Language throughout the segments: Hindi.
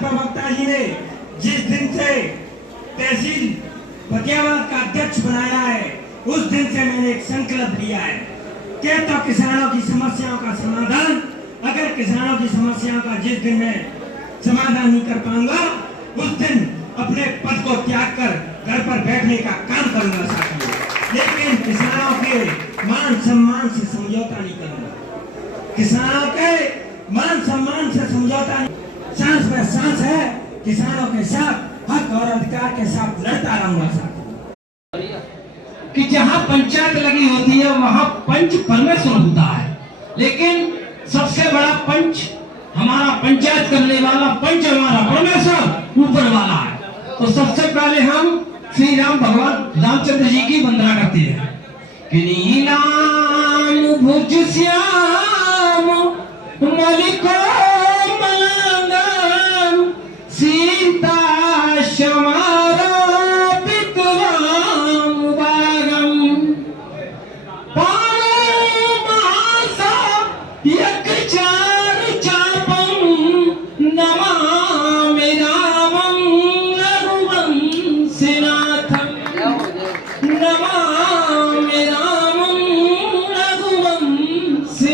प्रवक्ता जी ने जिस दिन से तहसील फतेहाबाद का अध्यक्ष बनाया है, उस दिन से मैंने एक संकल्प लिया है कि तो किसानों की समस्याओं का समाधान, अगर किसानों की समस्याओं का जिस दिन मैं समाधान नहीं कर पाऊंगा, उस दिन अपने पद को त्याग कर घर पर बैठने का काम करूंगा साथियों। लेकिन किसानों के मान सम्मान से समझौता नहीं करूंगा। किसानों के मान सम्मान से समझौता नहीं। सांस में सांस है, किसानों के साथ हक और अधिकार के साथ लड़ता रहूंगा साथियों। कि जहां पंचायत लगी होती है वहां पंच परमेश्वर होता है, लेकिन सबसे बड़ा पंच हमारा पंचायत करने वाला पंच हमारा परमेश्वर ऊपर वाला है। तो सबसे पहले हम श्री राम भगवान रामचंद्र जी की वंदना करते हैं कि नीलाम भुज श्याम मलिको मलंगम सीता शमारो पितराम बागम पारो महासा यक चार चापम नमामि रामं रघुवंशनाथं नमामि रामं रघुवंशनाथं।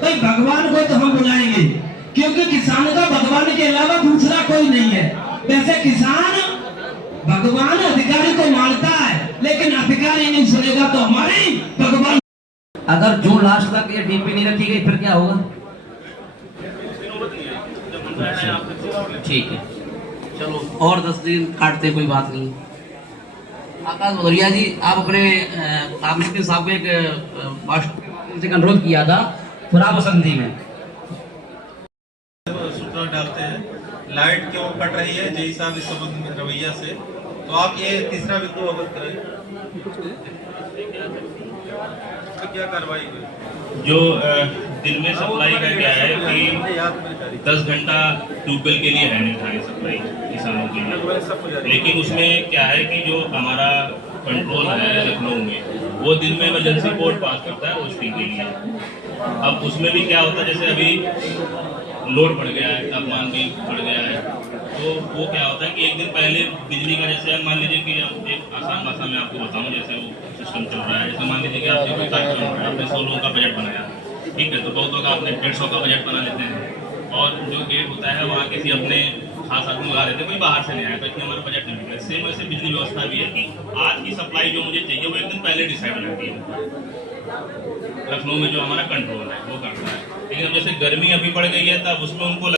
भाई भगवान को तो हम बुलाएंगे क्योंकि किसान का भगवान के अलावा दूसरा कोई नहीं है। वैसे किसान भगवान अधिकारी को मानता है, लेकिन अधिकारी नहीं सुनेगा तो हमारे भगवान। अगर जून लास्ट तक ये डीपी नहीं रखी गई फिर क्या होगा? ठीक है, चलो और 10 दिन काटते, कोई बात नहीं। आकाश भदौरिया जी, आप अपने मिनिस्टर साहब को एक मास्टर से अनुरोध किया था खुराक बसंती में सूचना डालते हैं, लाइट क्यों कट रही है जय साहब इस संबंध में रवैया से, तो आप ये तीसरा बिंदु अवगत करें तो क्या कार्रवाई हुई। जो दिन में सप्लाई का क्या है कि 10 घंटा ट्यूबवेल के लिए है निर्धारित सप्लाई किसानों के लिए, लेकिन उसमें क्या है कि जो हमारा कंट्रोल है लखनऊ में, वो दिन में इमरजेंसी कोड पास करता है रोस्टिंग के लिए। अब उसमें भी क्या होता है, जैसे अभी लोड बढ़ गया है, तापमान भी बढ़ गया है, तो वो क्या होता है कि एक दिन पहले बिजली का, जैसे मान लीजिए कि एक आसान भाषा में आपको बताऊं, जैसे वो सिस्टम चल रहा है, जैसे मान लीजिए कि आपने कोई कार्यक्रम हो रहा है, आपने 100 लोगों का बजट बनाया, ठीक है, तो बहुत लोग आपने 150 का बजट बना लेते हैं, और जो गेट होता है वहाँ किसी अपने खास आदमी लगा देते हैं, कोई बाहर से नहीं आया, तो इसलिए हमारा बजट नहीं निकला। सेम वैसे बिजली व्यवस्था भी है कि आज की सप्लाई जो मुझे चाहिए वो एक दिन पहले डिसाइड हो जाती है। लखनऊ में जो हमारा कंट्रोल है वो करता है, लेकिन जैसे गर्मी अभी बढ़ गई है तब उसमें उनको